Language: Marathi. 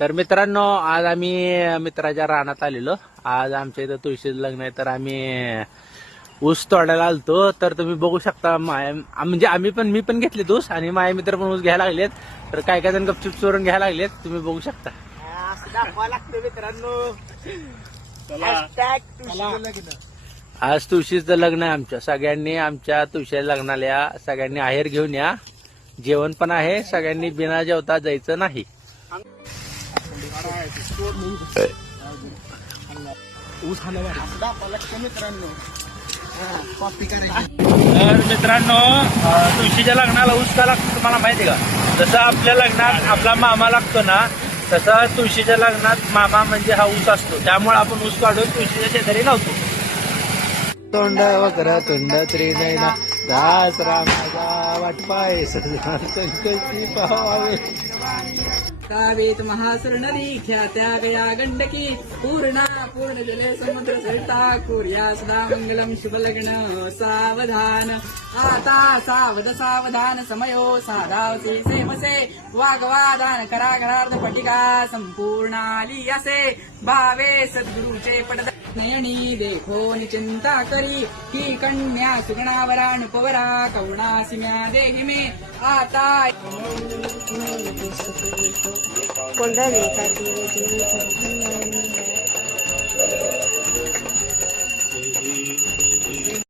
तर मित्रांनो, आज आम्ही मित्राच्या रानात आलेलो. आज आमच्या इथं तुळशीचं लग्न आहे, तर आम्ही ऊस तोडायला आलतो. तर तुम्ही बघू शकता, म्हणजे मी पण घेतले ऊस आणि माझे मित्र पण ऊस घ्यायला लागलेत. तर काय काय जण गपचूप चोरून घ्यायला लागलेत, तुम्ही बघू शकता. असं दाखवा लागतं मित्रांनो. आज तुळशीचं लग्न आहे आमच्या. सगळ्यांनी आमच्या तुळशीच्या लग्नाला या. सगळ्यांनी आहेर घेऊन या. जेवण पण आहे. सगळ्यांनी बिना जेवता जायचं नाही. ऊस दाखवा लागतं मित्रांनो. कॉपी करायची. तर मित्रांनो, तुळशीच्या लग्नाला ऊस का लागतो तुम्हाला माहिती का? जसं आपल्या लग्नात आपला मामा लागतो ना, तसं तुळशीच्या लग्नात मामा म्हणजे हा ऊस असतो. त्यामुळे आपण ऊस काढून तुळशीच्या शेजारी लावतो. तोंड वक्र तुंड त्रिनयना दासरा माझा वाटपाय संकल्पी पाहावे. कावेत महासुर नदी ख्यात्या गया गंडकी पूर्णा पूर्ण जले समुद्र सरिता कुर्या सदा मंगलम शुभ लग्न सावधान. आता सावध सावधान समयो साधावसे सेमसे वागवादान करा घरार्थ पटिका संपूर्णाली असे भावे सद्गुरुचे पट नयनी देखो निचिंता करी की कन्या सुगणावरा नुपवरा कवणासी म्या देहि मे आता. कोंडले काठी